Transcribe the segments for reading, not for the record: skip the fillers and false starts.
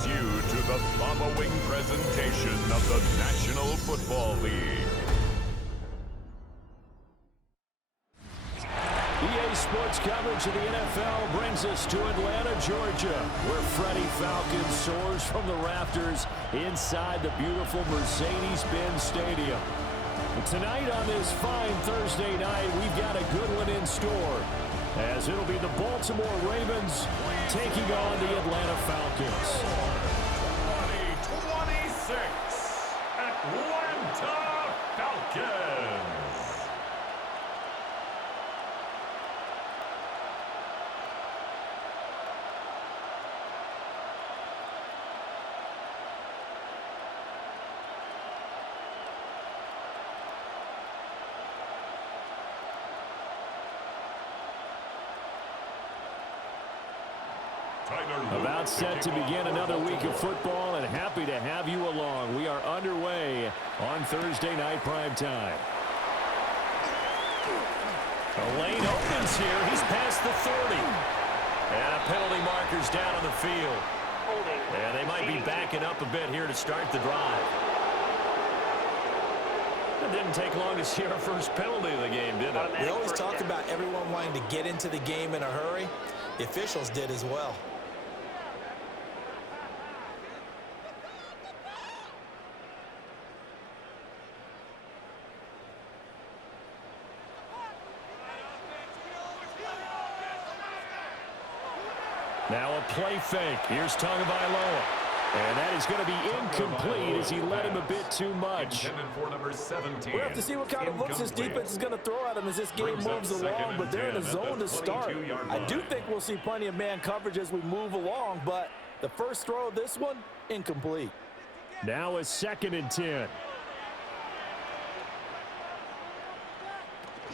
welcomes you to the following presentation of the National Football League. EA Sports coverage of the NFL brings us to Atlanta, Georgia, where Freddie Falcons soars from the rafters inside the beautiful Mercedes-Benz Stadium. And tonight on this fine Thursday night, we've got a good one in store, as it'll be the Baltimore Ravens taking on the Atlanta Falcons. 2026 Atlanta Falcons. About set to begin another week of football, and happy to have you along. We are underway on Thursday night primetime. The lane opens here. He's past the 30. And a penalty marker's down on the field. And they might be backing up a bit here to start the drive. It didn't take long to see our first penalty of the game, did it? We always talk about everyone wanting to get into the game in a hurry. The officials did as well. Now a play fake. Here's Tagovailoa. And that is going to be incomplete as he led him a bit too much. For number 17. We'll have to see what kind of looks this defense is going to throw at him as this game moves along, but they're in a zone to start. I do think we'll see plenty of man coverage as we move along, but the first throw of this one, incomplete. Now a 2nd and 10.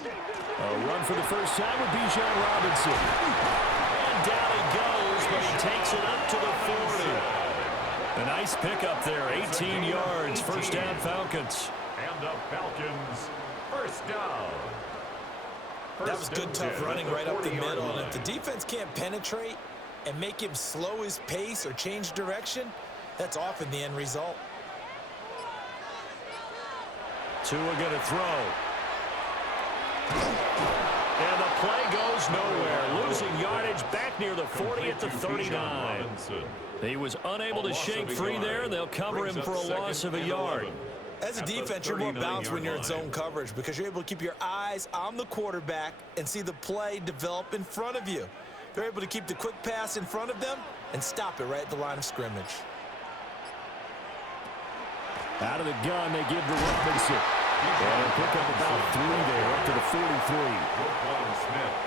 A run for the first time with Bijan Robinson. And down he goes, but he takes it up to the 40. A nice pickup there, 18 yards, first down Falcons. And the Falcons, first down. That was good, tough running right up the middle. And if the defense can't penetrate and make him slow his pace or change direction, that's often the end result. Tua going to throw. And the play goes nowhere. Losing yardage back near the 40 at the 39. He was unable to shake free there, and they'll cover him for a loss of a yard. As a defense, you're more balanced when you're in zone coverage because you're able to keep your eyes on the quarterback and see the play develop in front of you. They're able to keep the quick pass in front of them and stop it right at the line of scrimmage. Out of the gun, they give to Robinson. And pick up about 3 there, up to the 43.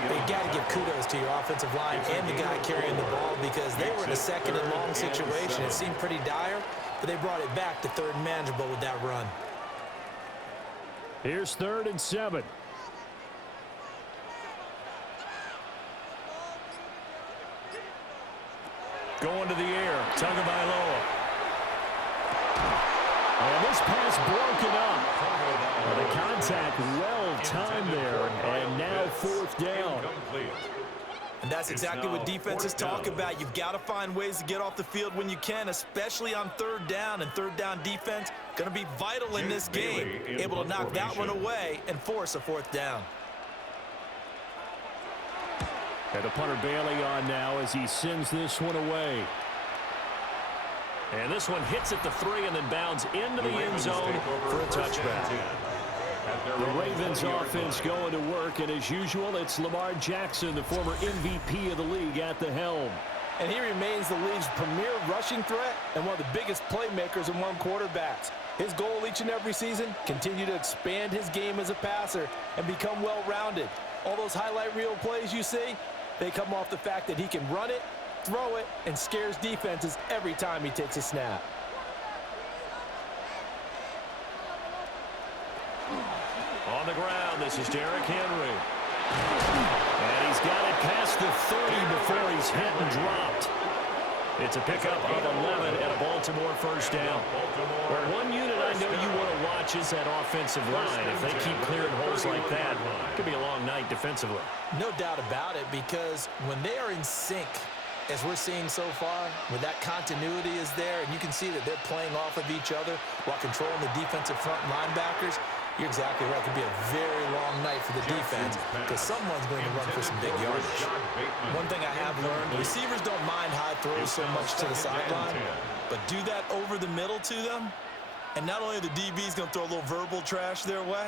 You got to give kudos to your offensive line and the guy carrying the ball because they were in a 2nd and long situation. It seemed pretty dire, but they brought it back to 3rd and manageable with that run. Here's 3rd and 7. Going to the air, Tagovailoa. And this pass broken up. The contact well-timed there, and now 4th down. And that's exactly what defenses talk about. You've got to find ways to get off the field when you can, especially on 3rd down. And 3rd down defense going to be vital in this game. Able to knock that one away and force a 4th down. And the punter Bailey on now as he sends this one away. And this one hits at the 3 and then bounds into the end zone for a touchback. The Ravens offense going to work, and as usual, it's Lamar Jackson, the former MVP of the league, at the helm. And he remains the league's premier rushing threat and one of the biggest playmakers among quarterbacks. His goal each and every season, continue to expand his game as a passer and become well-rounded. All those highlight reel plays you see, they come off the fact that he can run it, throw it, and scares defenses every time he takes a snap. On the ground, this is Derrick Henry. And he's got it past the 30 before he's hit and dropped. It's a pickup of 11 and a Baltimore first down. Well, one unit I know you want to watch is that offensive line. If they keep clearing holes like that, it could be a long night defensively. No doubt about it, because when they are in sync, as we're seeing so far, where that continuity is there, and you can see that they're playing off of each other while controlling the defensive front linebackers, you're exactly right. It could be a very long night for the defense because someone's going to run for some big yardage. One thing I have learned, receivers don't mind high throws so much to the sideline, but do that over the middle to them, and not only are the DBs going to throw a little verbal trash their way,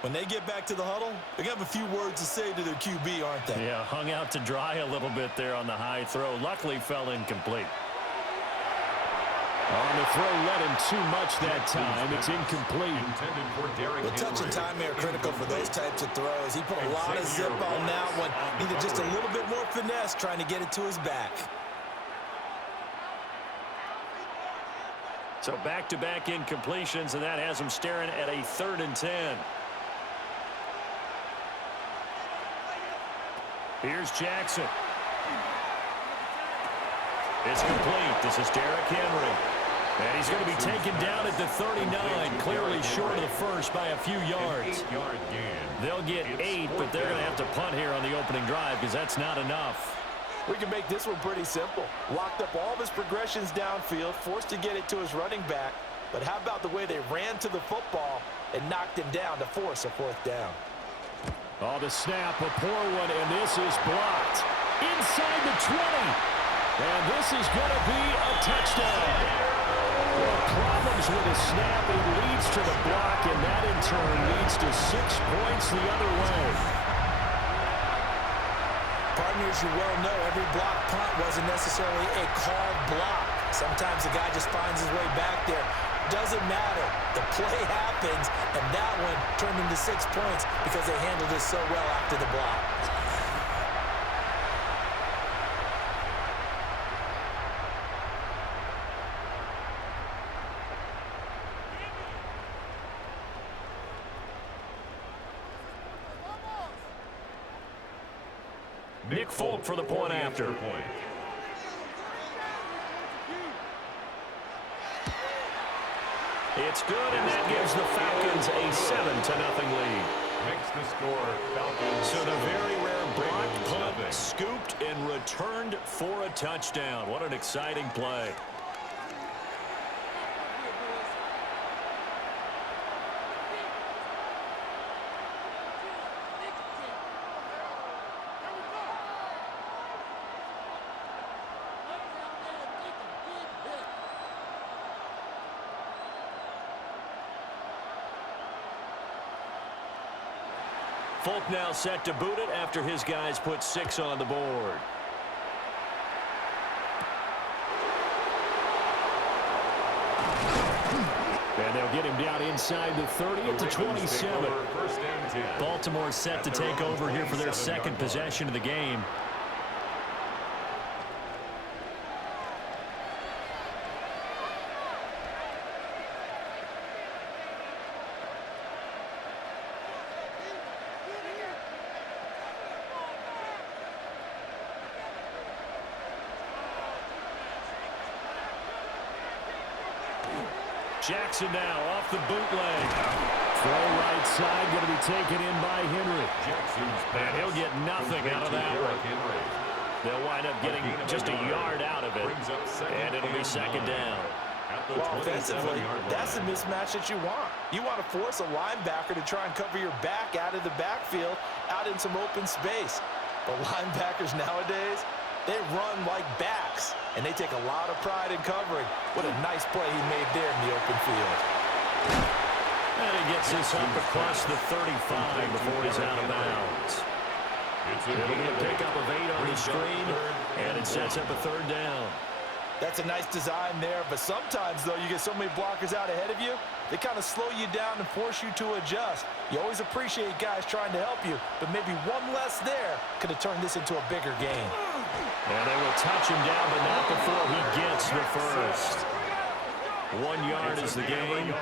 when they get back to the huddle, they're going to have a few words to say to their QB, aren't they? Yeah, hung out to dry a little bit there on the high throw. Luckily fell incomplete. On the throw, led him too much that time. It's incomplete. The touch and timing are critical for those types of throws. He put a lot of zip on that one. Needed just a little bit more finesse trying to get it to his back. So back-to-back incompletions, and that has him staring at a 3rd and 10. Here's Jackson. It's complete. This is Derrick Henry. And he's going to be taken down at the 39, clearly short of the first by a few yards. They'll get 8, but they're going to have to punt here on the opening drive because that's not enough. We can make this one pretty simple. Locked up all of his progressions downfield, forced to get it to his running back. But how about the way they ran to the football and knocked him down to force a 4th down? Oh, the snap, a poor one, and this is blocked. Inside the 20. And this is going to be a touchdown. Well, problems with the snap. It leads to the block, and that in turn leads to 6 points the other way. Partners, you well know every block punt wasn't necessarily a called block. Sometimes the guy just finds his way back there. Doesn't matter. The play happens, and that one turned into 6 points because they handled it so well after the block. Nick Folk for the point after. It's good, and that gives the Falcons a 7-0 lead. Makes the score Falcons. So the very rare blocked punt scooped and returned for a touchdown. What an exciting play. Folk now set to boot it after his guys put 6 on the board. And they'll get him down inside the 30 at the 27. Baltimore set to take over here for their 2nd possession of the game. Jackson now off the bootleg. Throw right side going to be taken in by Henry. And he'll get nothing out of that one. They'll wind up getting just a yard out of it. And it'll be 2nd down. Well, offensively, that's the mismatch that you want. You want to force a linebacker to try and cover your back out of the backfield, out in some open space. But linebackers nowadays, they run like backs, and they take a lot of pride in covering. What a nice play he made there in the open field. And he gets this up across the 35 before he's out of bounds. It'll be a pickup of 8 on the screen, and it sets up a 3rd down. That's a nice design there, but sometimes, though, you get so many blockers out ahead of you, they kind of slow you down and force you to adjust. You always appreciate guys trying to help you, but maybe one less there could have turned this into a bigger game. And they will touch him down, but not before he gets the first. 1 yard is the game,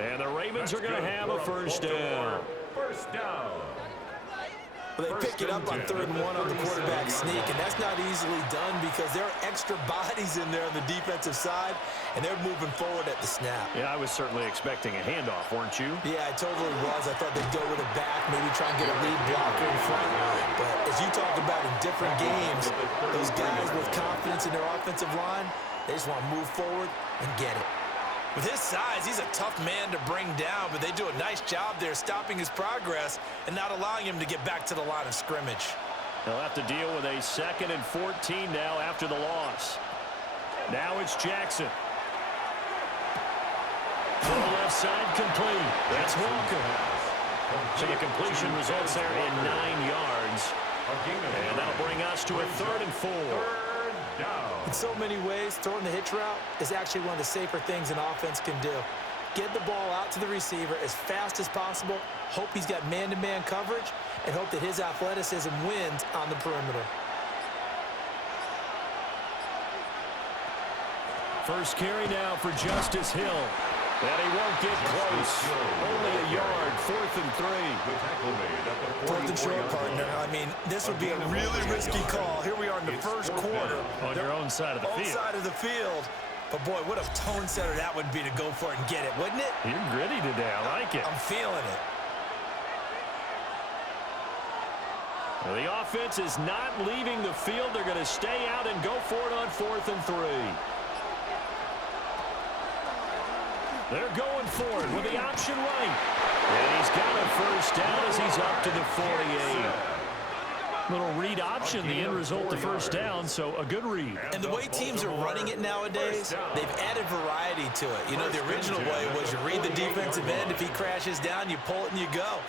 and the Ravens are going to have a 1st down. First down. Well, they pick it up on 3rd and 1 on the quarterback sneak, and that's not easily done because there are extra bodies in there on the defensive side, and they're moving forward at the snap. Yeah, I was certainly expecting a handoff, weren't you? Yeah, I totally was. I thought they'd go with a back, maybe try and get a lead blocker in front. But as you talk about in different games, those guys with confidence in their offensive line, they just want to move forward and get it. With his size, he's a tough man to bring down, but they do a nice job there stopping his progress and not allowing him to get back to the line of scrimmage. They'll have to deal with a 2nd and 14 now after the loss. Now it's Jackson. Full left side complete. That's Walker. So the completion results there in 9 yards. And that'll bring us to a 3rd and 4. In so many ways, throwing the hitch route is actually one of the safer things an offense can do. Get the ball out to the receiver as fast as possible, hope he's got man-to-man coverage, and hope that his athleticism wins on the perimeter. First carry now for Justice Hill. And he won't get close. Only a yard, 4th and 3. 4th and short, partner. I mean, this would be a really risky call. Here we are in the first quarter. On your own side of the field. Side of the field. But, boy, what a tone setter that would be to go for it and get it, wouldn't it? You're gritty today. I like it. I'm feeling it. Well, the offense is not leaving the field. They're going to stay out and go for it on 4th and 3. They're going for it with the option right. And he's got a first down as he's up to the 48. Little read option, the end result, the first down, so a good read. And the way teams are running it nowadays, they've added variety to it. You know, the original way was you read the defensive end. If he crashes down, you pull it and you go.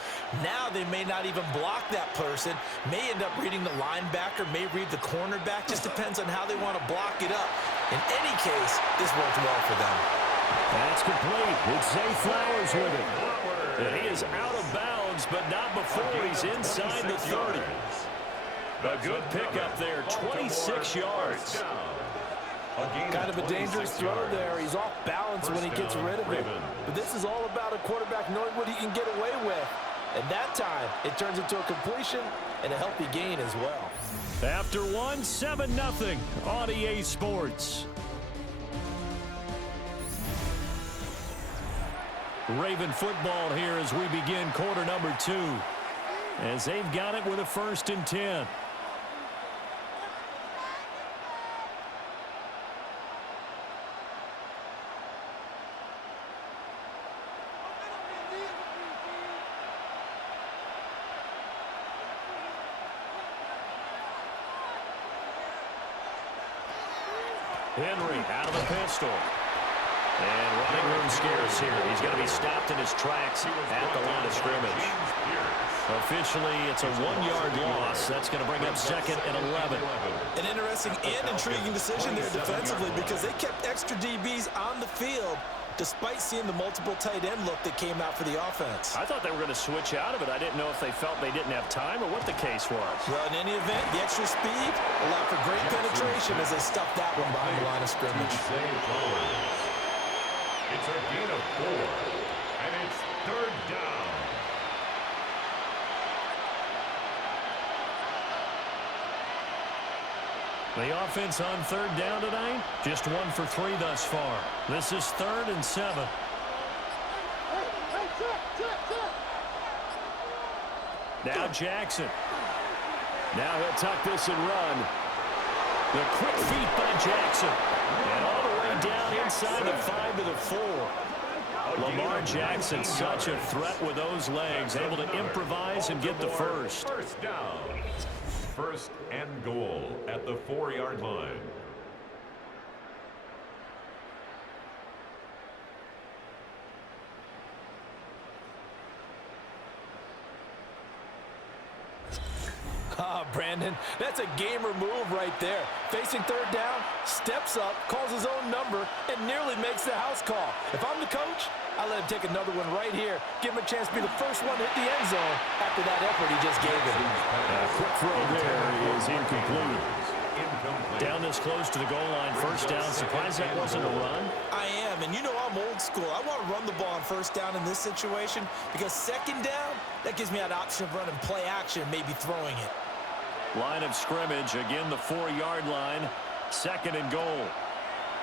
Now they may not even block that person, may end up reading the linebacker, may read the cornerback. Just depends on how they want to block it up. In any case, this worked well for them. That's complete. It's Zay Flowers with it. And he is out of bounds, but not before he's inside the 30. A good pickup there, 26 yards. Kind of a dangerous throw there. He's off balance when he gets rid of it. But this is all about a quarterback knowing what he can get away with. And that time, it turns into a completion and a healthy gain as well. After 7-0 on EA Sports. Raven football here as we begin quarter number 2. As they've got it with a 1st and 10. Henry out of the pistol. And running room scarce here. He's going to be stopped in his tracks at the line of scrimmage. Officially, it's a 1-yard loss. That's going to bring up 2nd and 11. An interesting and intriguing decision there defensively because they kept extra DBs on the field despite seeing the multiple tight end look that came out for the offense. I thought they were going to switch out of it. I didn't know if they felt they didn't have time or what the case was. Well, in any event, the extra speed allowed for great penetration as they stuffed that one behind the line of scrimmage. It's a gain of 4, and it's 3rd down. The offense on 3rd down tonight, just 1 for 3 thus far. This is 3rd and 7. Now Jackson. Now he'll tuck this and run. The quick feet by Jackson. And all the way down inside the 5 to the 4. Lamar Jackson, such a threat with those legs, able to improvise and get the first. First down. 1st and goal at the 4-yard line. Brandon, that's a gamer move right there. Facing 3rd down, steps up, calls his own number, and nearly makes the house call. If I'm the coach, I let him take another one right here. Give him a chance to be the first one to hit the end zone after that effort he just gave him. A quick throw there is incomplete. Down this close to the goal line, first down. Surprised that wasn't a run? I am, and you know I'm old school. I want to run the ball on first down in this situation because second down, that gives me an option of running play action, maybe throwing it. Line of scrimmage, again the 4-yard line. Second and goal.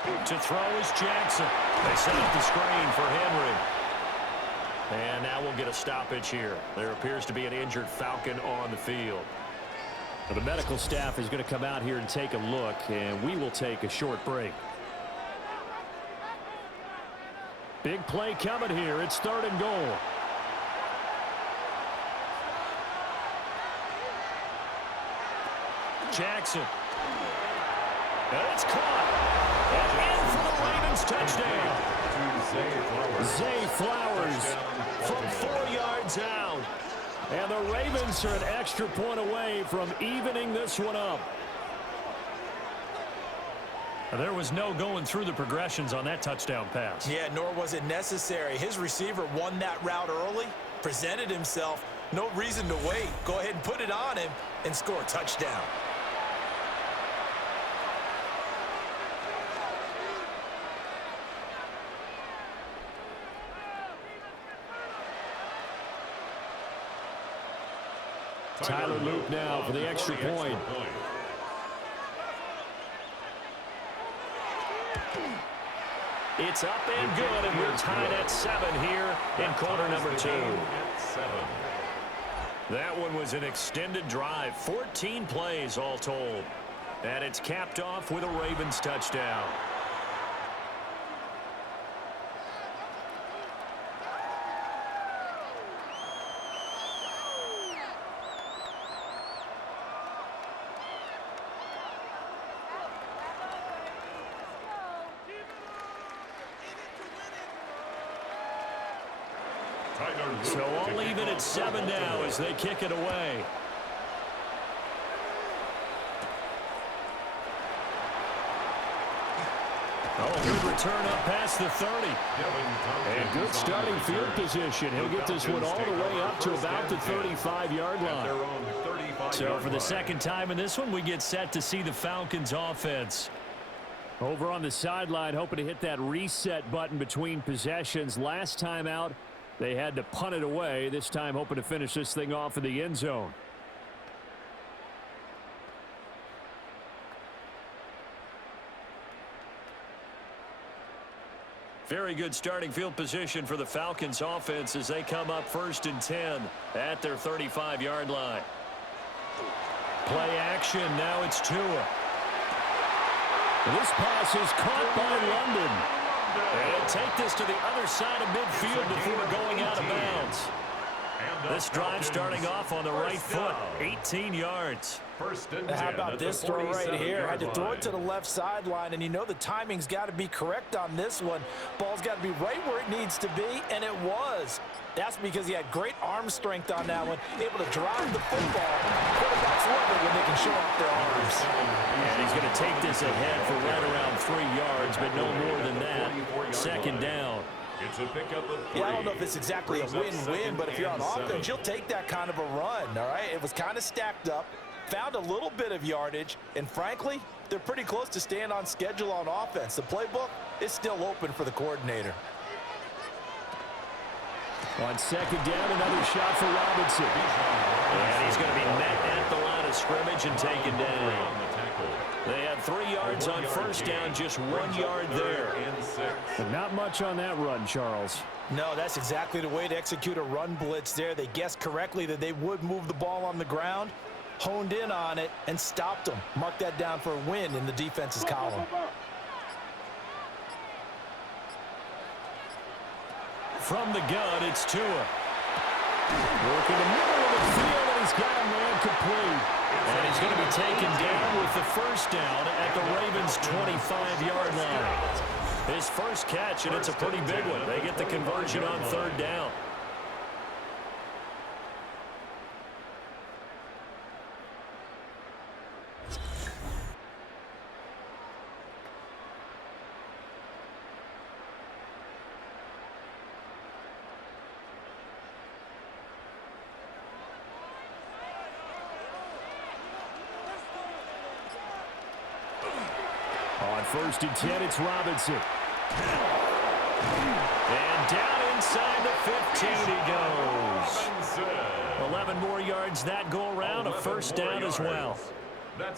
To throw is Jackson. They set up the screen for Henry. And now we'll get a stoppage here. There appears to be an injured Falcon on the field. Now the medical staff is going to come out here and take a look, and we will take a short break. Big play coming here. It's third and goal. Jackson. And it's caught. And in for the Ravens touchdown. Zay Flowers from 4 yards out. And the Ravens are an extra point away from evening this one up. There was no going through the progressions on that touchdown pass. Yeah, nor was it necessary. His receiver won that route early, presented himself. No reason to wait. Go ahead and put it on him and score a touchdown. Tyler Luke now for the extra point. It's up and good, and we're tied at 7 here in quarter number 2. That one was an extended drive, 14 plays all told. And it's capped off with a Ravens touchdown. So all even at 7 now as they kick it away. Oh, good return up past the 30. And good starting field position. He'll get this one all the way up to about the 35-yard line. So for the second time in this one, we get set to see the Falcons offense. Over on the sideline, hoping to hit that reset button between possessions. Last time out, they had to punt it away. This time hoping to finish this thing off in the end zone. Very good starting field position for the Falcons offense as they come up 1st and 10 at their 35-yard line. Play action. Now it's Tua. This pass is caught by London. And take this to the other side of midfield before going out of bounds. This drive starting off on the right foot, 18 yards. How about this throw right here? Had to throw it to the left sideline, and you know the timing's got to be correct on this one. Ball's got to be right where it needs to be, and it was. That's because he had great arm strength on that one, able to drive the football. Quarterbacks love it when they can show off their arms. And he's going to take this ahead for right around 3 yards, but no more than that. Second down. Yeah, I don't know if it's exactly a win-win, but if you're on offense, you'll take that kind of a run, all right? It was kind of stacked up, found a little bit of yardage, and frankly, they're pretty close to staying on schedule on offense. The playbook is still open for the coordinator. On second down, another shot for Robinson. And he's going to be met at the line of scrimmage and taken down. They had 3 yards on first down, just 1 yard there. But not much on that run, Charles. No, that's exactly the way to execute a run blitz there. They guessed correctly that they would move the ball on the ground, honed in on it, and stopped them. Mark that down for a win in the defense's column. From the gun, it's Tua. Working the middle of the field, and he's got a man complete. And he's going to be taken down with the first down at the Ravens' 25-yard line. His first catch, and it's a pretty big one. They get the conversion on third down. 1st and 10, it's Robinson. And down inside the 15 he goes. 11 more yards that go around, a 1st down as well.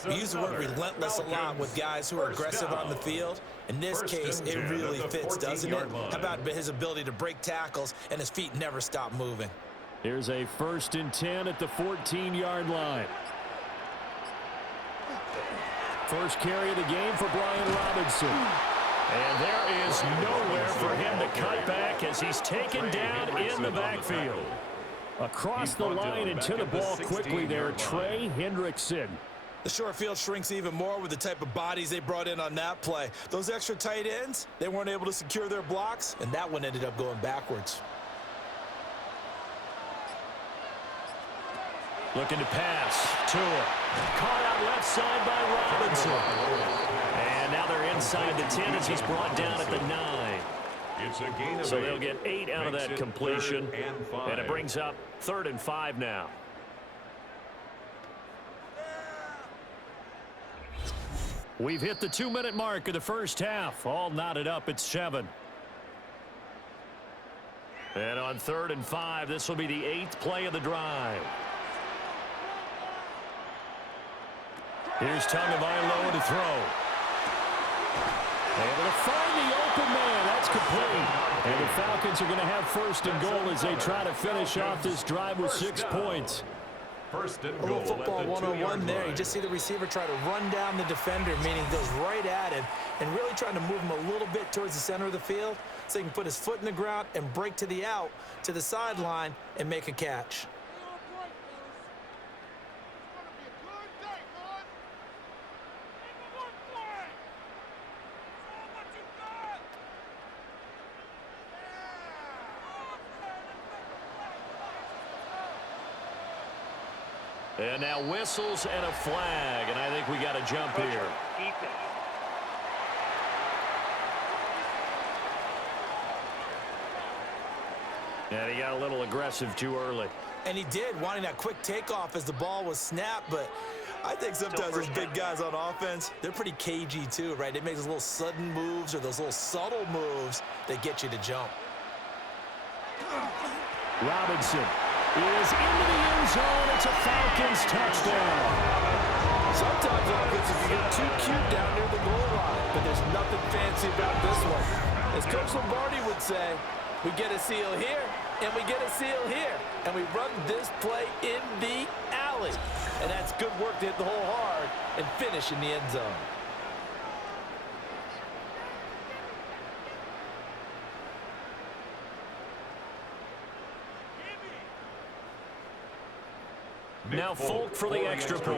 We use the word relentless a lot with guys who are aggressive on the field. In this case, it really fits, doesn't it? How about his ability to break tackles and his feet never stop moving? Here's a 1st and 10 at the 14-yard line. First carry of the game for Brian Robinson. And there is nowhere for him to cut back as he's taken down in the backfield. Across the line and to the ball quickly there, Trey Hendrickson. The short field shrinks even more with the type of bodies they brought in on that play. Those extra tight ends, they weren't able to secure their blocks, and that one ended up going backwards. Looking to pass. Tua. Caught out left side by Robinson. And now they're inside the 10 as he's brought down at the 9. So they'll get 8 out of that completion. And it brings up 3rd and 5 now. We've hit the 2-minute mark of the first half. All knotted up at 7. And on 3rd and 5, this will be the 8th play of the drive. Here's Tagovailoa to throw. Able to find the open man. That's complete. And the Falcons are going to have 1st and goal as they try to finish off this drive with 6 points. A little football 101 there. You just see the receiver try to run down the defender, meaning goes right at him, and really trying to move him a little bit towards the center of the field so he can put his foot in the ground and break to the out, to the sideline, and make a catch. And now whistles and a flag, and I think we got a jump here. And he got a little aggressive too early. And he did, wanting that quick takeoff as the ball was snapped, but I think sometimes those big guys on offense, they're pretty cagey too, right? They make those little sudden moves or those little subtle moves that get you to jump. Robinson is into the end zone. It's a Falcons touchdown. Sometimes offenses get too cute down near the goal line, but there's nothing fancy about this one. As Coach Lombardi would say, we get a seal here, and we get a seal here, and we run this play in the alley. And that's good work to hit the hole hard and finish in the end zone. Now Folk for the extra point.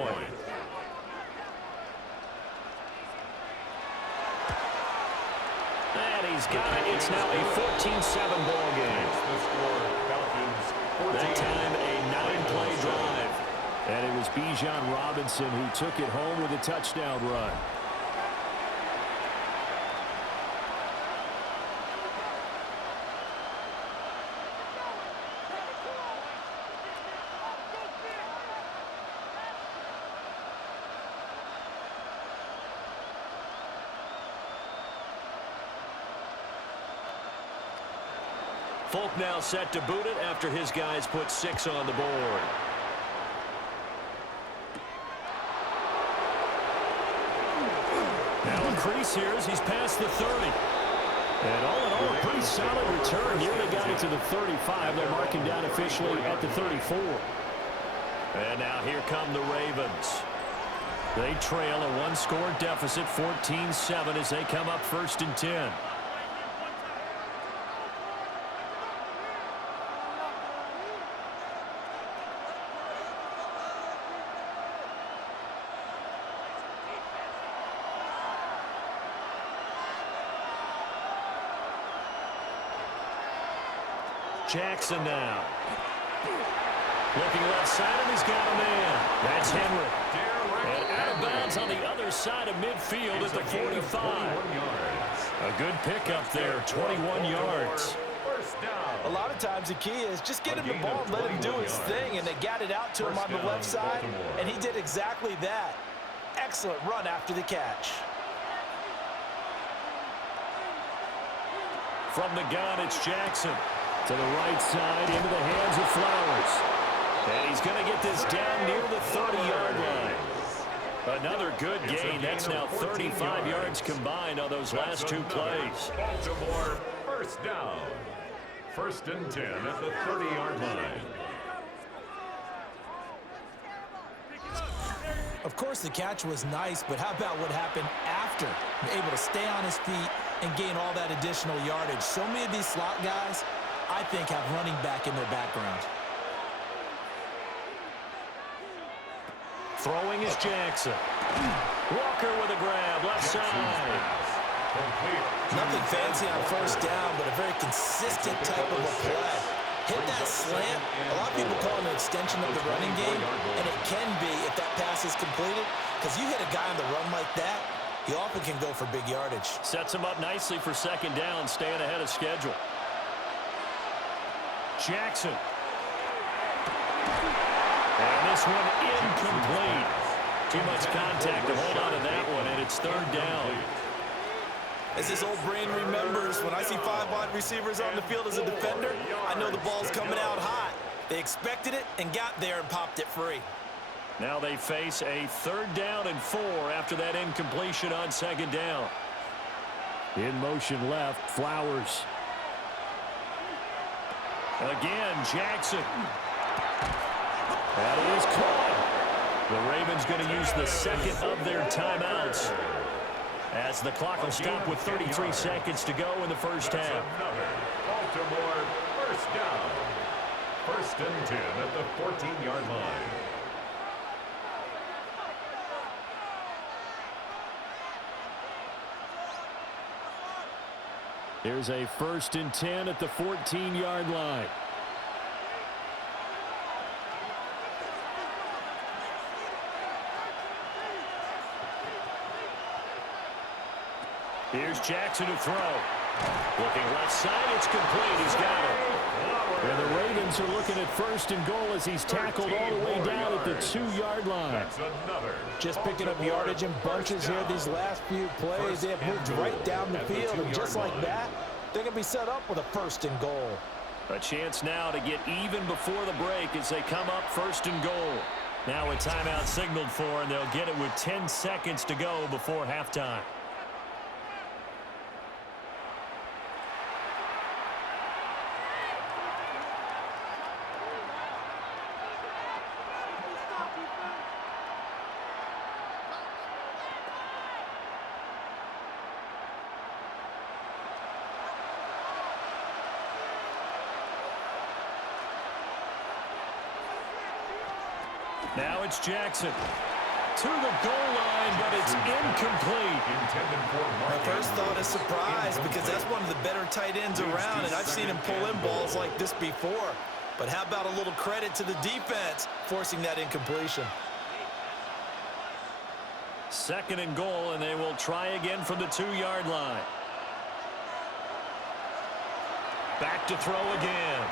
And he's got it. It's now a 14-7 ball game. That time a 9-play drive. And it was Bijan Robinson who took it home with a touchdown run. Folk now set to boot it after his guys put 6 on the board. Now a crease here as he's past the 30. And all in all, a pretty solid return. Nearly got it to the 35. They're marking down officially at the 34. And now here come the Ravens. They trail a 1-score deficit, 14-7, as they come up 1st and 10. Jackson now. Looking left side, and he's got a man. That's Henry. And out of bounds on the other side of midfield at the 45. A good pickup there, 21 yards. A lot of times the key is just get him the ball and let him do his thing, and they got it out to him on the left side, and he did exactly that. Excellent run after the catch. From the gun, it's Jackson. To the right side, into the hands of Flowers. And he's going to get this down near the 30-yard line. Another good gain. That's now 35 yards combined on those last two plays. Baltimore first down. 1st and 10 at the 30-yard line. Of course, the catch was nice, but how about what happened after? Able to stay on his feet and gain all that additional yardage. So many of these slot guys, I think, have running back in their background. Throwing is Jackson. Walker with a grab, left side. Nothing fancy on 1st down, but a very consistent type of a play. Hit that slant. A lot of people call it an extension of the running game, and it can be if that pass is completed, because you hit a guy on the run like that, he often can go for big yardage. Sets him up nicely for 2nd down, staying ahead of schedule. Jackson. And this one incomplete. Too much contact to hold on to that one, and it's 3rd down. As this old brain remembers, when I see 5 wide receivers on the field as a defender, I know the ball's coming out hot. They expected it and got there and popped it free. Now they face a 3rd down and 4 after that incompletion on 2nd down. In motion left, Flowers. Again, Jackson. That is caught. The Ravens going to use the 2nd of their timeouts, as the clock will stop with 33 seconds to go in the 1st half. Baltimore first down. 1st and 10 at the 14-yard line. Here's a 1st and 10 at the 14-yard line. Here's Jackson to throw. Looking left side, it's complete. He's got it. And the Ravens are looking at 1st and goal as he's tackled all the way down at the 2-yard line. Just picking up yardage in bunches here these last few plays. They have moved right down the field, and just like that, they're going to be set up with a 1st and goal. A chance now to get even before the break as they come up 1st and goal. Now a timeout signaled for, and they'll get it with 10 seconds to go before halftime. Now it's Jackson to the goal line, but it's incomplete. My first thought is surprise, because that's one of the better tight ends around, and I've seen him pull in balls like this before. But how about a little credit to the defense forcing that incompletion? 2nd and goal, and they will try again from the 2-yard line. Back to throw again.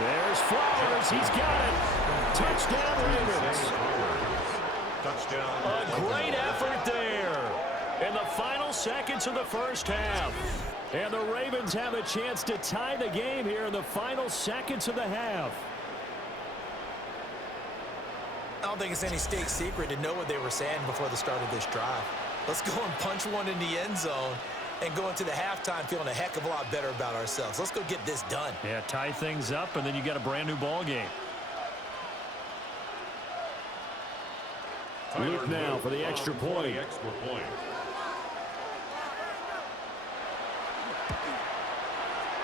There's Flowers. He's got it. Touchdown, Ravens. A great effort there in the final seconds of the 1st half. And the Ravens have a chance to tie the game here in the final seconds of the half. I don't think it's any state secret to know what they were saying before the start of this drive. Let's go and punch one in the end zone and go into the halftime feeling a heck of a lot better about ourselves. Let's go get this done. Yeah, tie things up, and then you got a brand new ball game. Luke now for the extra point.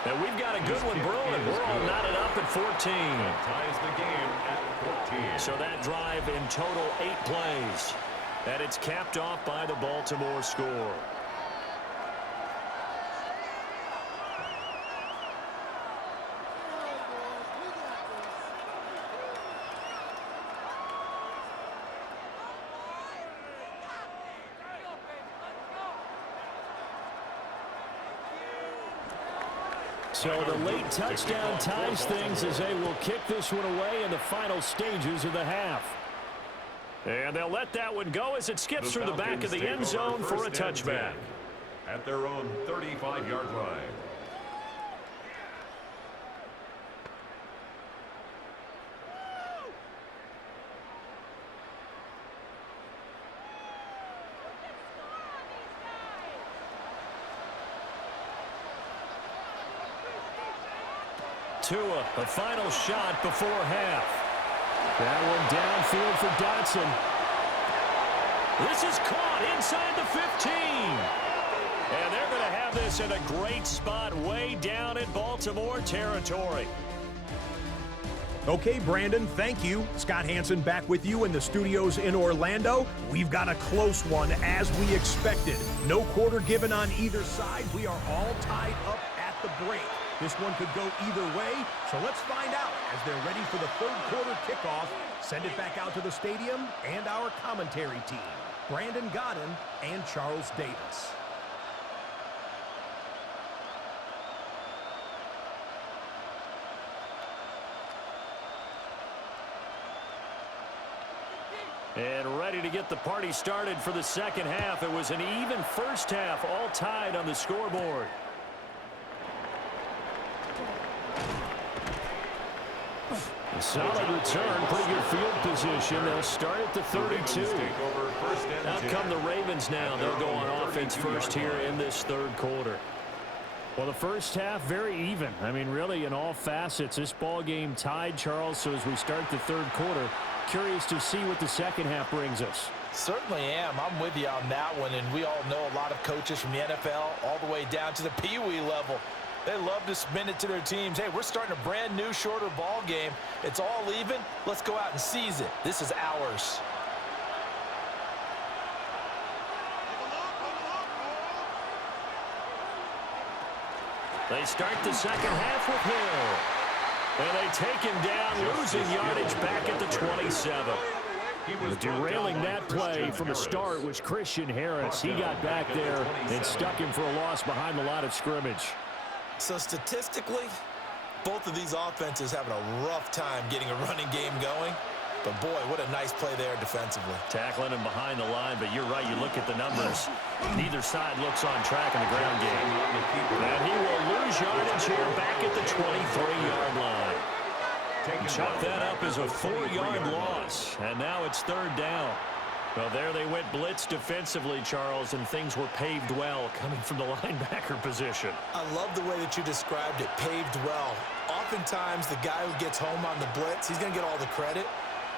And we've got a good one brewing. We're all knotted up at 14. Ties the game at 14. So that drive in total 8 plays. And it's capped off by the Baltimore score. So the late touchdown ties things as they will kick this one away in the final stages of the half. And they'll let that one go as it skips through the back of the end zone for a touchback. at their own 35-yard line. Tua, the final shot before half. That one downfield for Dotson. This is caught inside the 15. And they're going to have this in a great spot way down in Baltimore territory. Okay, Brandon, thank you. Scott Hansen back with you in the studios in Orlando. We've got a close one as we expected. No quarter given on either side. We are all tied up at the break. This one could go either way, so let's find out as they're ready for the third quarter kickoff. Send it back out to the stadium and our commentary team, Brandon Godden and Charles Davis. And ready to get the party started for the second half. It was an even first half, all tied on the scoreboard. A solid return, pretty good field position. They'll start at the 32. Out come the Ravens now. They'll go on offense first here in this third quarter. Well, the first half, very even. I mean, really, in all facets, this ball game tied, Charles. So as we start the third quarter, curious to see what the second half brings us. Certainly am. I'm with you on that one. And we all know a lot of coaches from the NFL all the way down to the Pee Wee level. They love to spin it to their teams. Hey, we're starting a brand new, shorter ball game. It's all even. Let's go out and seize it. This is ours. They start the second half with Hill. And they take him down, losing yardage back at the 27. Derailing that play from the start was Christian Harris. He got back there and stuck him for a loss behind the line of scrimmage. So statistically, both of these offenses having a rough time getting a running game going. But boy, what a nice play there defensively. Tackling him behind the line, but you're right, you look at the numbers. Neither side looks on track in the ground game. And he will lose yardage here back at the 23-yard line. Chop that up as a 4-yard loss. And now it's third down. Well, there they went blitz defensively, Charles, and things were paved well coming from the linebacker position. I love the way that you described it, paved well. Oftentimes, the guy who gets home on the blitz, he's going to get all the credit.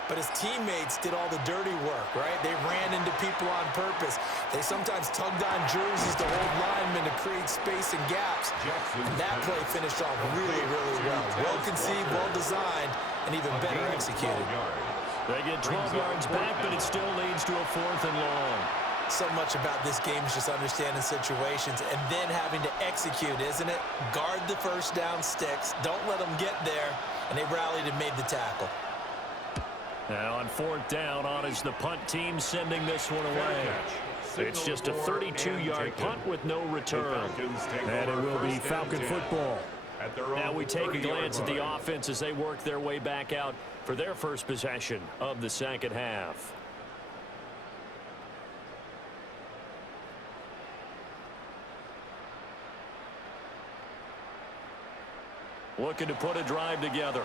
But his teammates did all the dirty work, right? They ran into people on purpose. They sometimes tugged on jerseys to hold linemen to create space and gaps. And that play finished off really, really well. Well conceived, well designed, and even better executed. They get 12 yards back, but it still leads to a 4th and long. So much about this game is just understanding situations and then having to execute, isn't it? Guard the first down sticks. Don't let them get there. And they rallied and made the tackle. Now on 4th down, on is the punt team sending this one away. It's just a 32-yard punt with no return. And it will be Falcon football. Now we take a glance at the offense as they work their way back out for their first possession of the second half. Looking to put a drive together.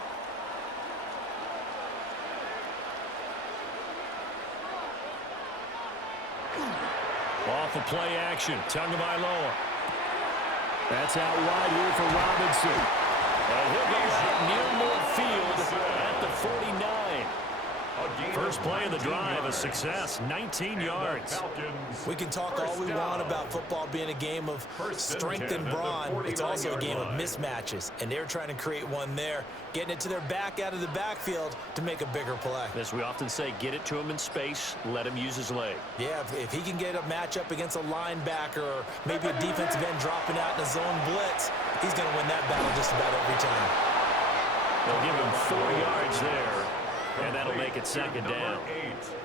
Off of play action, Tagovailoa. That's out wide here for Robinson. And he'll go out near midfield at the 49. First play of the drive, a success, 19 yards. We can talk all we want about football being a game of strength and brawn. It's also a game of mismatches, and they're trying to create one there, getting it to their back out of the backfield to make a bigger play. As we often say, get it to him in space, let him use his leg. Yeah, if he can get a matchup against a linebacker or maybe a defensive end dropping out in a zone blitz, he's going to win that battle just about every time. They'll give him 4 yards there. And that'll make it second down.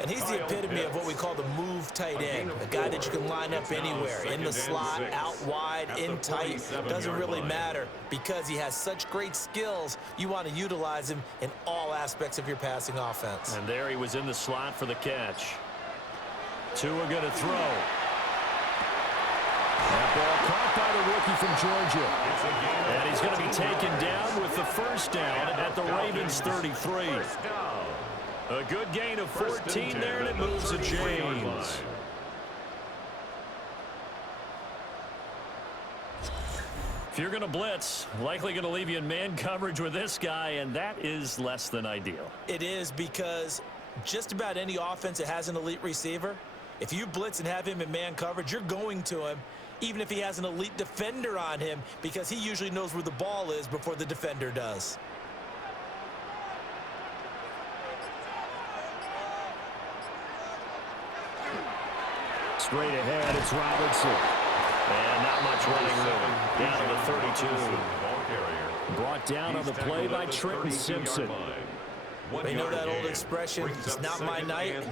And he's the epitome of what we call the move tight end. A guy that you can line up anywhere, in the slot, out wide, in tight. Doesn't really matter because he has such great skills. You want to utilize him in all aspects of your passing offense. And there he was in the slot for the catch. Tua going to throw. That ball caught by the rookie from Georgia. And he's going to be taken down with the first down at the Ravens 33. A good gain of 14 there, and it moves the chains. If you're going to blitz, likely going to leave you in man coverage with this guy, and that is less than ideal. It is, because just about any offense that has an elite receiver, if you blitz and have him in man coverage, you're going to him, even if he has an elite defender on him, because he usually knows where the ball is before the defender does. Straight ahead, it's Robinson. And not much running room. Down to the 32. Brought down on the play by Trenton Simpson. You know that old expression, it's not my night?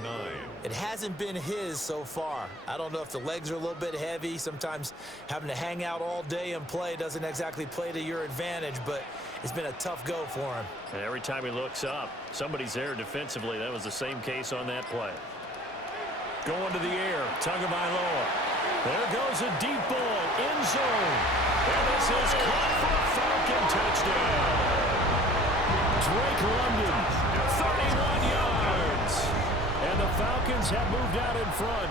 It hasn't been his so far. I don't know if the legs are a little bit heavy. Sometimes having to hang out all day and play doesn't exactly play to your advantage, but it's been a tough go for him. And every time he looks up, somebody's there defensively. That was the same case on that play. Going to the air, Tagovailoa. There goes a deep ball, end zone. And this is caught for a Falcon touchdown. Drake London, 31 yards. And the Falcons have moved out in front.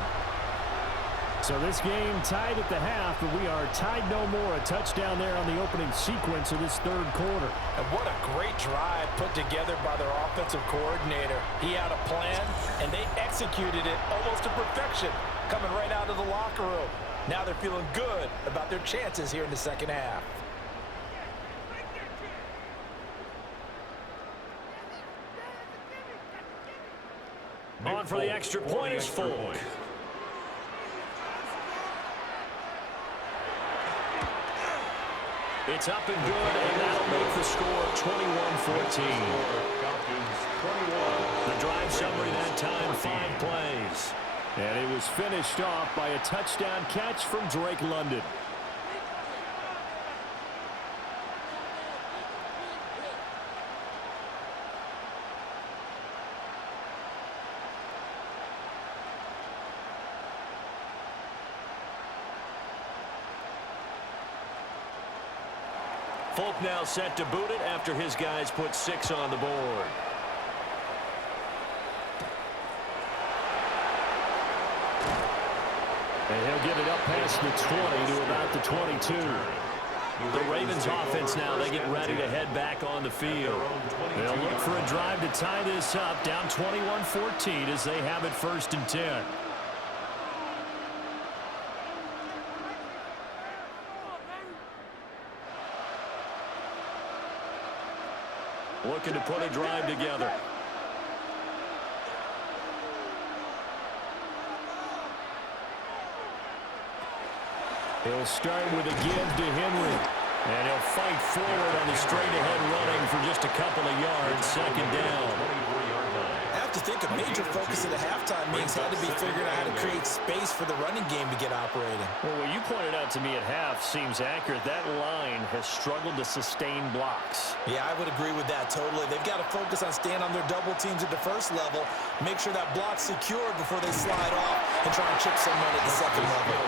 So this game tied at the half, but we are tied no more. A touchdown there on the opening sequence of this third quarter. And what a great drive put together by their offensive coordinator. He had a plan, and they executed it almost to perfection, coming right out of the locker room. Now they're feeling good about their chances here in the second half. On for the extra point is Folk. It's up and good, and that'll make the score 21-14. The drive summary that time, 5 plays. And it was finished off by a touchdown catch from Drake London. Folk now set to boot it after his guys put 6 on the board. And he'll give it up past the 20 to about the 22. The Ravens offense now, they get ready to head back on the field. They'll look for a drive to tie this up, down 21-14 as they have it 1st and 10. Looking to put a drive together. He'll start with a give to Henry. And he'll fight forward on the straight-ahead running for just a couple of yards. 2nd down. I have to think a major focus at the halftime meetings had to be figuring out how to create space for the running game to get operating. Well, what you pointed out to me at half seems accurate. That line has struggled to sustain blocks. Yeah, I would agree with that totally. They've got to focus on staying on their double teams at the first level, make sure that block's secured before they slide off and try and chip someone at the second level.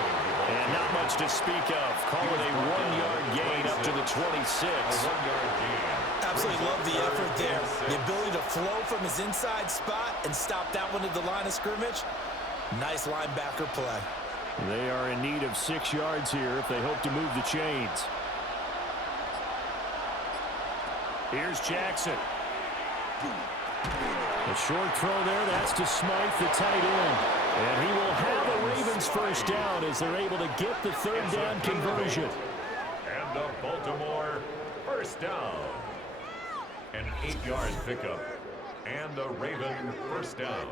And not much to speak of. Call it a 1-yard gain up to the 26. Absolutely love the effort there. The ability to flow from his inside spot and stop that one at the line of scrimmage. Nice linebacker play. They are in need of 6 yards here if they hope to move the chains. Here's Jackson. A short throw there. That's to Smythe, the tight end. And he will have a Ravens 1st down as they're able to get the 3rd down conversion. And the Baltimore 1st down. An 8-yard pickup. And the Raven 1st down.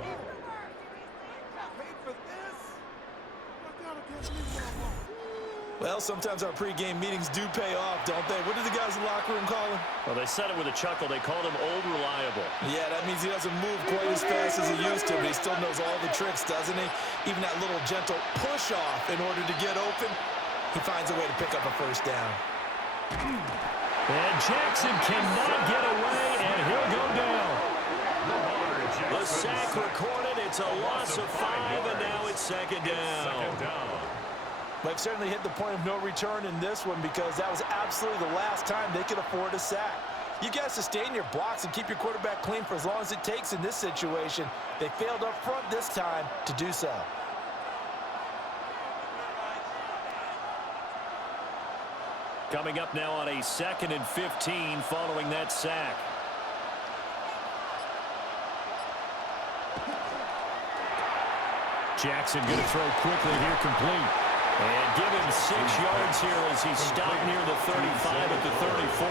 Well, sometimes our pregame meetings do pay off, don't they? What did the guys in the locker room call him? Well, they said it with a chuckle. They called him Old Reliable. Yeah, that means he doesn't move quite as fast as he used to, but he still knows all the tricks, doesn't he? Even that little gentle push-off in order to get open, he finds a way to pick up a 1st down. And Jackson cannot get away, and he'll go down. The sack recorded. It's a loss of 5, and now it's 2nd down. They've certainly hit the point of no return in this one because that was absolutely the last time they could afford a sack. You got to sustain your blocks and keep your quarterback clean for as long as it takes in this situation. They failed up front this time to do so. Coming up now on a 2nd and 15 following that sack. Jackson going to throw quickly here, complete. And give him 6 yards here as he's stopped near the 35 at the 34.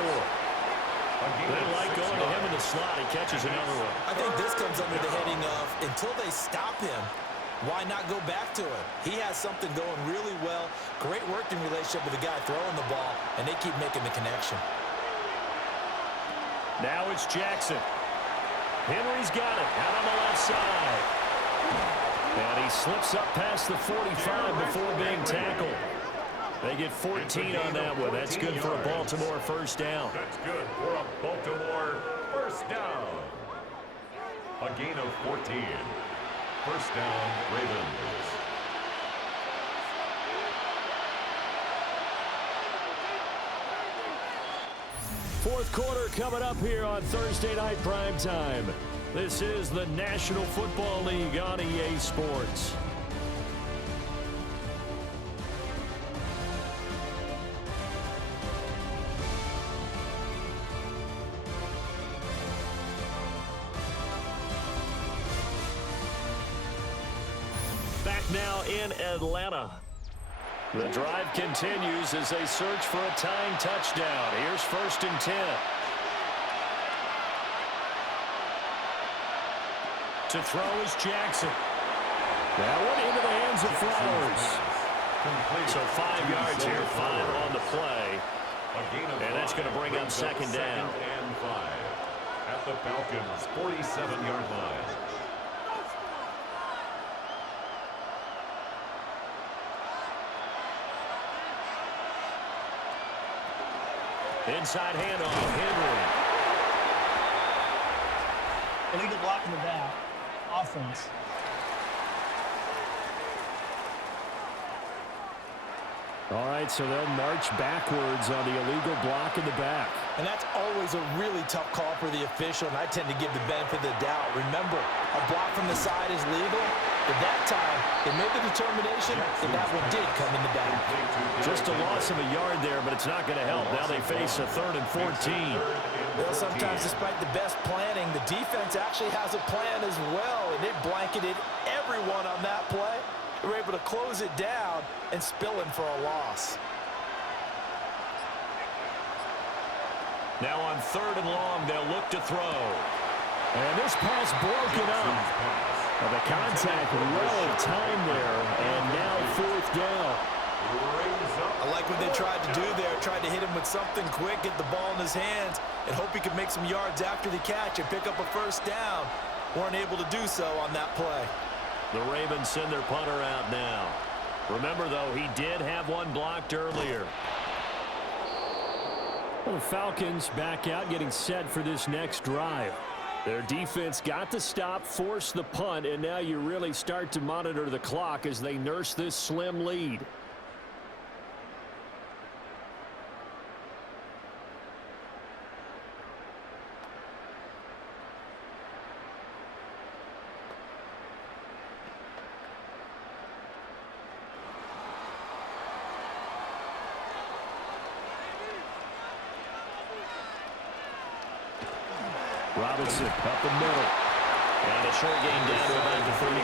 They like going to him in the slot. He catches another one. I think this comes under the heading of until they stop him, why not go back to him? He has something going really well. Great working relationship with the guy throwing the ball, and they keep making the connection. Now it's Jackson. Henry's got it out on the left side. And he slips up past the 45 before being tackled. They get 14 on that one. That's good for a Baltimore first down. That's good for a Baltimore first down. A gain of 14. First down, Ravens. Fourth quarter coming up here on Thursday Night Primetime. This is the National Football League on EA Sports. Back now in Atlanta. The drive continues as they search for a tying touchdown. Here's 1st and 10. To throw is Jackson. That one into the hands of Flowers. So 5 yards here, 5 on the play. And that's going to bring up 2nd down. And 5 at the Falcons' 47-yard line. Inside handoff, Henry. Illegal block in the back. Offense. All right, so they'll march backwards on the illegal block in the back. And that's always a really tough call for the official, and I tend to give the benefit of the doubt. Remember, a block from the side is legal. At that time, they made the determination that that one did come in the back. Just a loss of a yard there, but it's not going to help. Now they face a 3rd and 14. Well, sometimes despite the best planning, the defense actually has a plan as well, and it blanketed everyone on that play. They were able to close it down and spill in for a loss. Now on 3rd and long, they'll look to throw. And this pass broken up. Well, the contact well timed there, and now 4th down. I like what they tried to do there. Tried to hit him with something quick, get the ball in his hands, and hope he could make some yards after the catch and pick up a first down. Weren't able to do so on that play. The Ravens send their punter out now. Remember, though, he did have one blocked earlier. Well, the Falcons back out, getting set for this next drive. Their defense got the stop, forced the punt, and now you really start to monitor the clock as they nurse this slim lead. Robinson up the middle. And a short game down to about the 33.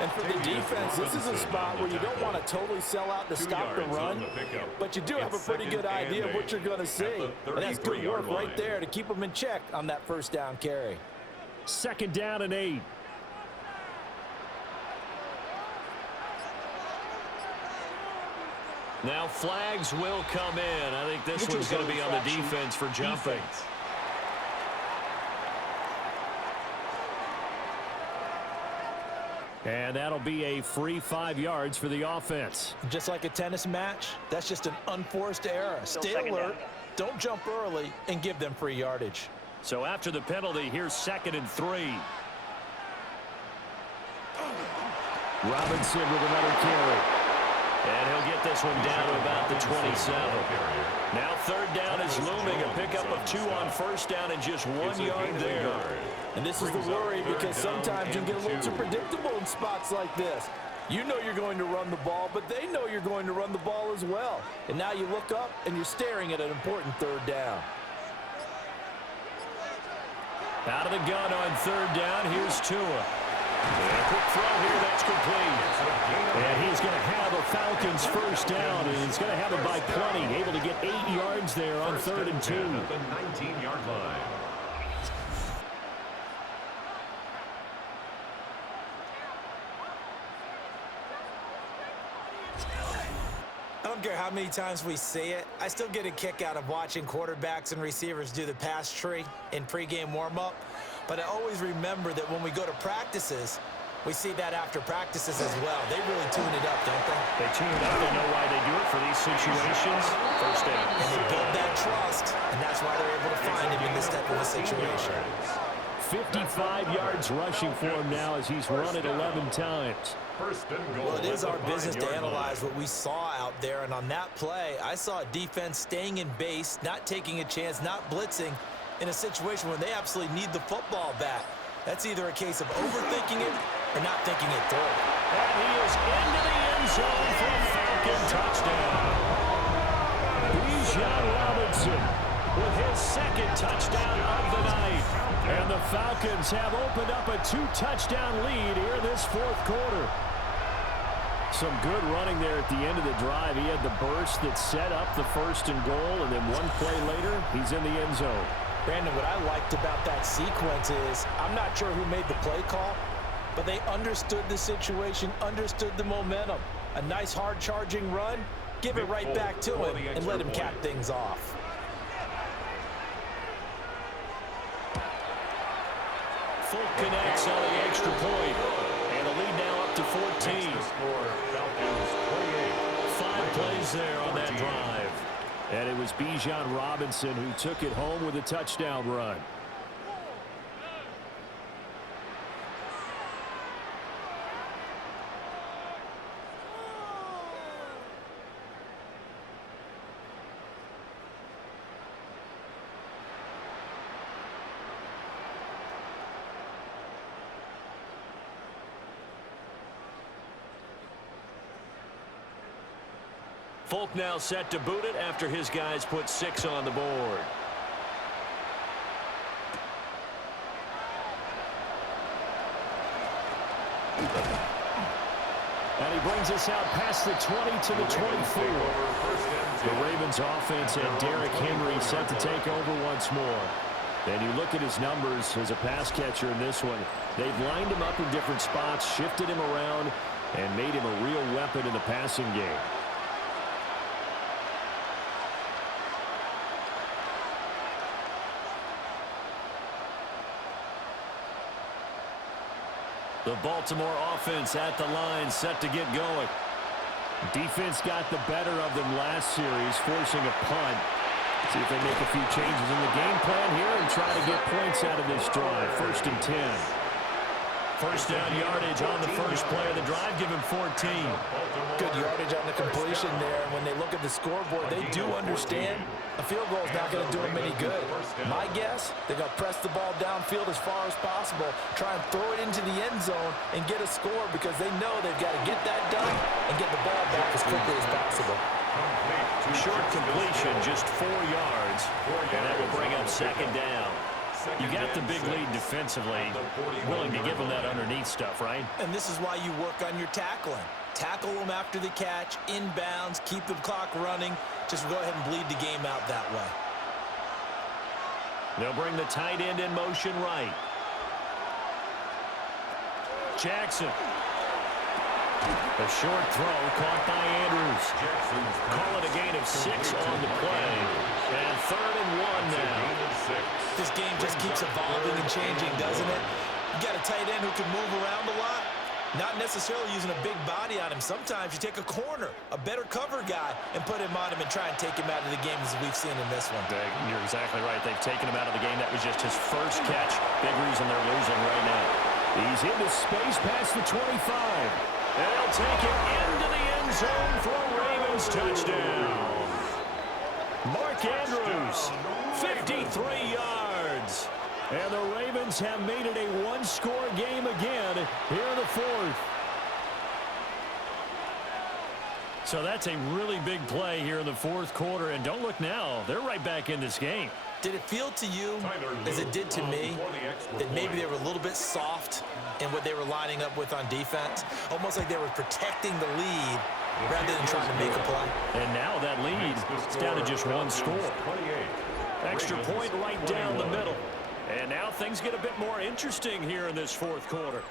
And for the defense, this is a spot where you don't want to totally sell out to stop the run, but you do have a pretty good idea of what you're going to see. And that's good work right there to keep them in check on that first down carry. 2nd down and 8. Now flags will come in. I think this one's going to be on the defense for jumping. And that'll be a free 5 yards for the offense. Just like a tennis match, that's just an unforced error. Stay alert, don't jump early, and give them free yardage. So after the penalty, here's 2nd and 3. Robinson with another carry. And he'll get this one down to about the 27. Now third down is looming. A pickup of 2 on first down and just 1 yard there. And this is the worry because sometimes you get a little too predictable in spots like this. You know you're going to run the ball, but they know you're going to run the ball as well. And now you look up and you're staring at an important third down. Out of the gun on third down, here's Tua. And a quick throw here, that's complete. And he's going to have a Falcons first down, and he's going to have it by plenty. Able to get 8 yards there on third and 2. At the 19-yard line. I don't care how many times we see it. I still get a kick out of watching quarterbacks and receivers do the pass tree in pregame warm-up. But I always remember that when we go to practices, we see that after practices as well. They really tune it up, don't they? They tune it up. They know why they do it for these situations. First down. And they build that trust, and that's why they're able to find him in this type of a situation. 55 yards rushing for him now as he's run it 11 times. First and goal. Well, it is our business to analyze what we saw out there, and on that play, I saw a defense staying in base, not taking a chance, not blitzing in a situation where they absolutely need the football back. That's either a case of overthinking it or not thinking it through. And he is into the end zone for a Falcon touchdown. Bijan Robinson with his second touchdown of the night. And the Falcons have opened up a 2-touchdown lead here in this fourth quarter. Some good running there at the end of the drive. He had the burst that set up the first and goal, and then one play later, he's in the end zone. Brandon, what I liked about that sequence is I'm not sure who made the play call, but they understood the situation, understood the momentum. A nice hard-charging run, give it right back to him, and let him cap things off. Fulk connects on the extra point, and the lead now up to 14. 5 plays there on that drive. And it was Bijan Robinson who took it home with a touchdown run. Fulk now set to boot it after his guys put 6 on the board. And he brings us out past the 20 to the 24. The Ravens offense and Derrick Henry set to take over once more. And you look at his numbers as a pass catcher in this one. They've lined him up in different spots, shifted him around, and made him a real weapon in the passing game. The Baltimore offense at the line, set to get going. Defense got the better of them last series, forcing a punt. See if they make a few changes in the game plan here and try to get points out of this drive. First and 10. First down yardage on the first play of the drive, give him 14. Good yardage on the completion there. And when they look at the scoreboard, they do understand a field goal is not going to do them any good. My guess, they're going to press the ball downfield as far as possible, try and throw it into the end zone and get a score because they know they've got to get that done and get the ball back as quickly as possible. Short completion, just 4 yards, and that will bring up second down. You got the big lead defensively, willing to give them that underneath stuff, right? And this is why you work on your tackling. Tackle them after the catch, inbounds, keep the clock running. Just go ahead and bleed the game out that way. They'll bring the tight end in motion right. Jackson. A short throw caught by Andrews. Call it a gain of 6 on the play. And 3rd and 1 now. This game just keeps evolving and changing, doesn't it? You got a tight end who can move around a lot. Not necessarily using a big body on him. Sometimes you take a corner, a better cover guy, and put him on him and try and take him out of the game as we've seen in this one. You're exactly right. They've taken him out of the game. That was just his first catch. Big reason they're losing right now. He's into space past the 25. And they'll take it into the end zone for a Ravens touchdown. Mark Andrews, 53 yards. And the Ravens have made it a one-score game again here in the fourth. So that's a really big play here in the fourth quarter. And don't look now, they're right back in this game. Did it feel to you, as it did to me, that maybe they were a little bit soft in what they were lining up with on defense? Almost like they were protecting the lead rather than trying to make a play. And now that lead is down to just one score. Extra point right down the middle. And now things get a bit more interesting here in this fourth quarter.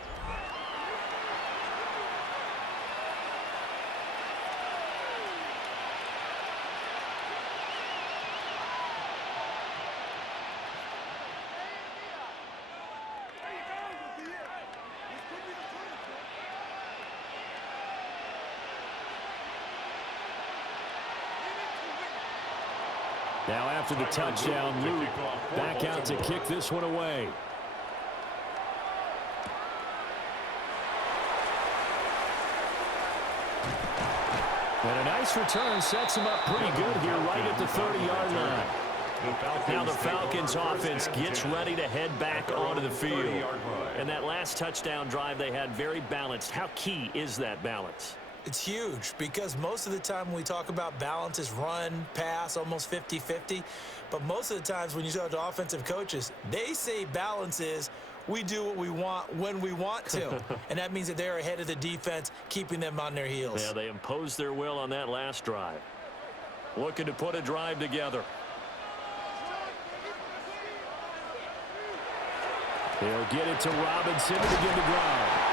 Now after the touchdown, Luke back out to kick this one away. And a nice return sets him up pretty good here right at the 30-yard line. Now the Falcons offense gets ready to head back onto the field. And that last touchdown drive they had very balanced. How key is that balance? It's huge because most of the time when we talk about balance is run, pass, almost 50-50. But most of the times when you talk to offensive coaches, they say balance is we do what we want when we want to. And that means that they're ahead of the defense, keeping them on their heels. Yeah, they imposed their will on that last drive. Looking to put a drive together. They'll get it to Robinson to begin the drive.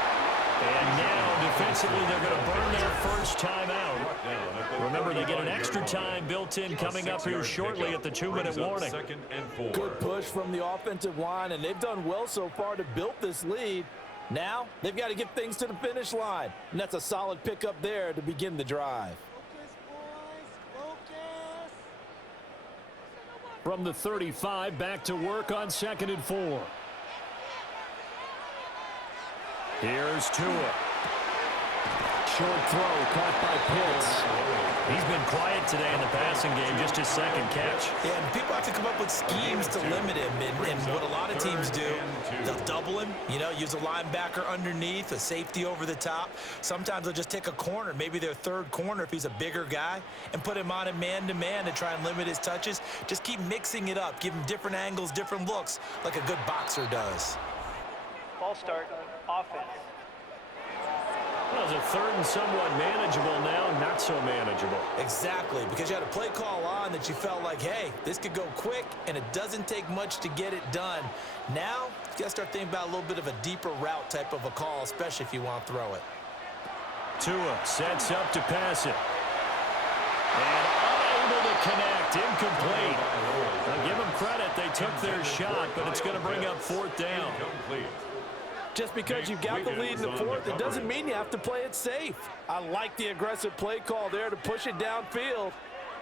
And now, defensively, they're going to burn their first time out. Remember, they get an extra time built in coming up here shortly at the 2-minute warning. Good push from the offensive line, and they've done well so far to build this lead. Now, they've got to get things to the finish line. And that's a solid pickup there to begin the drive. From the 35, back to work on 2nd and 4. Here's Tua. Short throw caught by Pitts. He's been quiet today in the passing game, just his second catch. Yeah, and people have to come up with schemes to limit him. And what a lot of teams do, they'll double him, use a linebacker underneath, a safety over the top. Sometimes they'll just take a corner, maybe their third corner if he's a bigger guy, and put him on a man-to-man to try and limit his touches. Just keep mixing it up, give him different angles, different looks, like a good boxer does. Ball start, offense. Well, it's a third and somewhat manageable now, not so manageable. Exactly, because you had a play call on that you felt like, hey, this could go quick, and it doesn't take much to get it done. Now, you got to start thinking about a little bit of a deeper route type of a call, especially if you want to throw it. Tua sets up to pass it. And unable to connect, incomplete. I'll give them credit, they took their shot, but it's going to bring up 4th down. Just because you've got the lead in the fourth, it doesn't mean you have to play it safe. I like the aggressive play call there to push it downfield.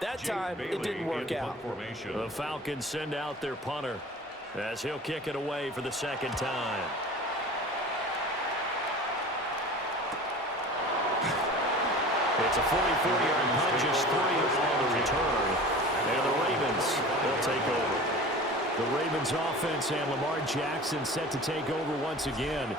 That time, it didn't work out. The Falcons send out their punter as he'll kick it away for the second time. It's a 44-yard punt, just 3 on the return. And the Ravens, they'll take over. The Ravens offense and Lamar Jackson set to take over once again.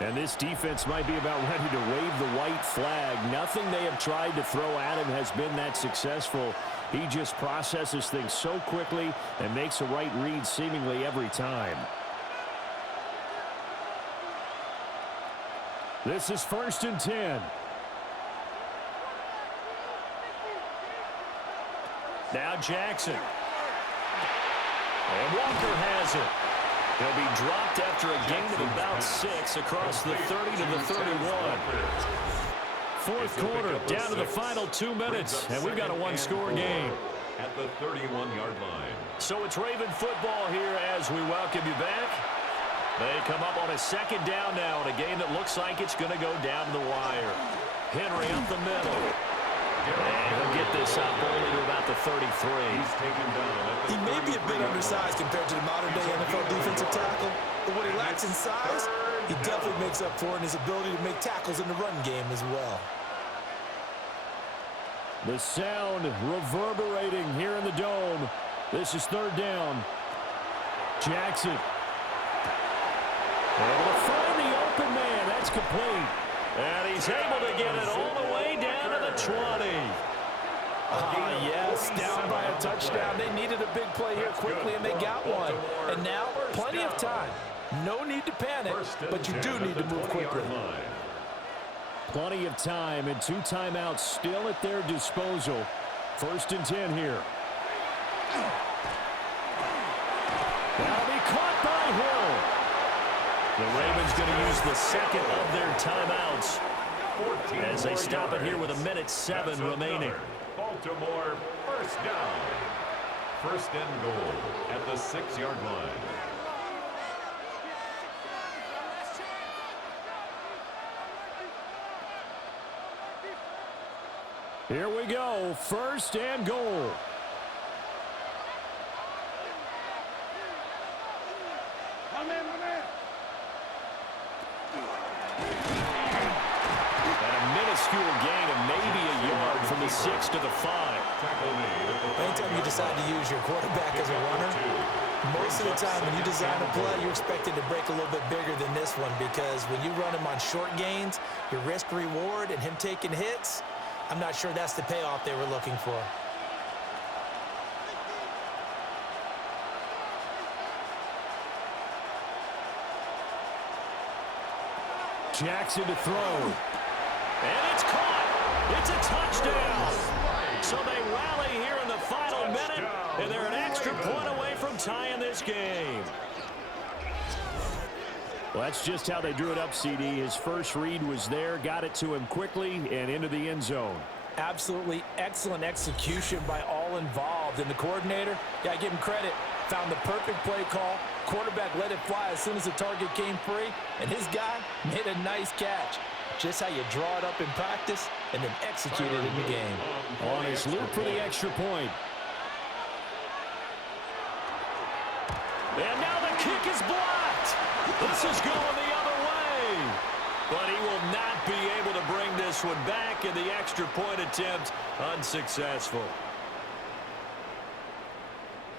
And this defense might be about ready to wave the white flag. Nothing they have tried to throw at him has been that successful. He just processes things so quickly and makes a right read seemingly every time. This is 1st and 10. Now Jackson. And Walker has it. He'll be dropped after a gain of about 6 across the 30 to the 31. Fourth quarter, down to the final 2 minutes, and we've got a one-score game. At the 31-yard line. So it's Raven football here as we welcome you back. They come up on a 2nd down now in a game that looks like it's going to go down to the wire. Henry up the middle. And he'll get this up only to about the 33. He's taken down. He may be a bit undersized compared to the modern-day NFL defensive tackle, but what he lacks in size, He definitely makes up for it in his ability to make tackles in the run game as well. The sound reverberating here in the dome. This is third down. Jackson. Able to find the open man. That's complete. And he's able to get it all the way down to the 20. Yes, down by a touchdown. They needed a big play here quickly, and they got one. And now, plenty of time. No need to panic, but you do need to move quickly. Plenty of time and 2 timeouts still at their disposal. 1st and 10 here. That'll be caught by Hill. The Ravens going to use the second of their timeouts as they stop it here with 1:07 remaining. Baltimore first down. 1st and goal at the 6-yard line. Here we go. 1st and goal. Minuscule gain of maybe a yard from the 6 to the 5. Anytime you decide to use your quarterback as a runner, most of the time when you design a play, you're expected to break a little bit bigger than this one, because when you run him on short gains, your risk-reward and him taking hits, I'm not sure that's the payoff they were looking for. Jackson to throw. And it's caught. It's a touchdown. So they rally here in the final minute, and they're an extra point away from tying this game. Well, that's just how they drew it up, CD. His first read was there, got it to him quickly, and into the end zone. Absolutely excellent execution by all involved. And the coordinator, got to give him credit, found the perfect play call. Quarterback let it fly as soon as the target came free, and his guy made a nice catch. Just how you draw it up in practice and then execute it in the game. On his loop for the extra point. And now the kick is blocked. This is going the other way. But he will not be able to bring this one back, and the extra point attempt unsuccessful.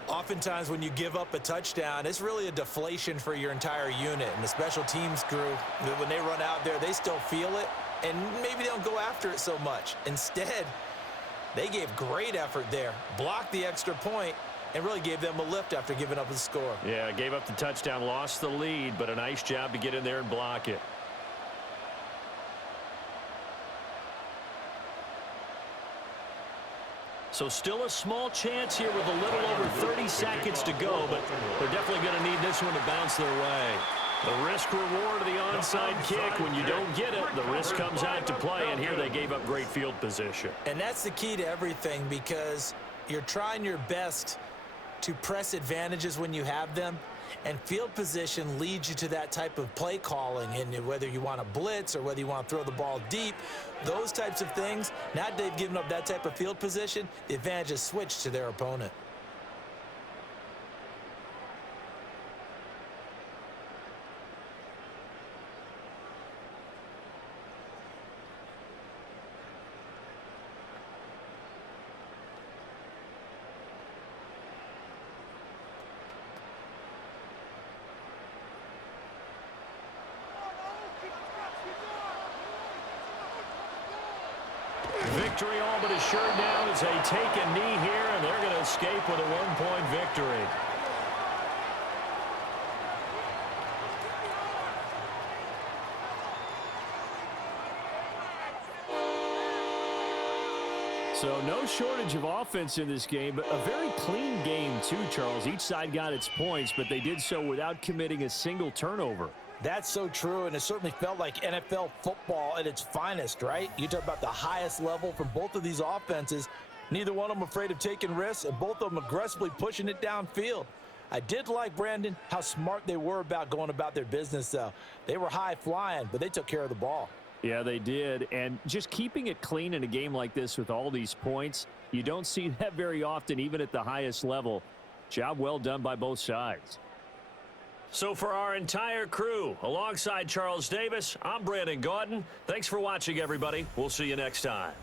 Oftentimes when you give up a touchdown, it's really a deflation for your entire unit. And the special teams crew, when they run out there, they still feel it, and maybe they don't go after it so much. Instead, they gave great effort there, blocked the extra point, and really gave them a lift after giving up the score. Yeah, gave up the touchdown, lost the lead, but a nice job to get in there and block it. So still a small chance here with a little over 30 seconds to go, but they're definitely going to need this one to bounce their way. The risk-reward of the onside kick, when you don't get it, the risk comes out to play, and here they gave up great field position. And that's the key to everything, because you're trying your best to press advantages when you have them, and field position leads you to that type of play calling. And whether you want to blitz or whether you want to throw the ball deep, those types of things, now that they've given up that type of field position, the advantage is switched to their opponent. Victory all but assured now as they take a knee here, and they're going to escape with a 1-point victory. So no shortage of offense in this game, but a very clean game too, Charles. Each side got its points, but they did so without committing a single turnover. That's so true, and it certainly felt like NFL football at its finest, right? You talk about the highest level from both of these offenses. Neither one of them afraid of taking risks, and both of them aggressively pushing it downfield. I did like, Brandon, how smart they were about going about their business, though. They were high-flying, but they took care of the ball. Yeah, they did, and just keeping it clean in a game like this with all these points, you don't see that very often, even at the highest level. Job well done by both sides. So for our entire crew, alongside Charles Davis, I'm Brandon Gaudin. Thanks for watching, everybody. We'll see you next time.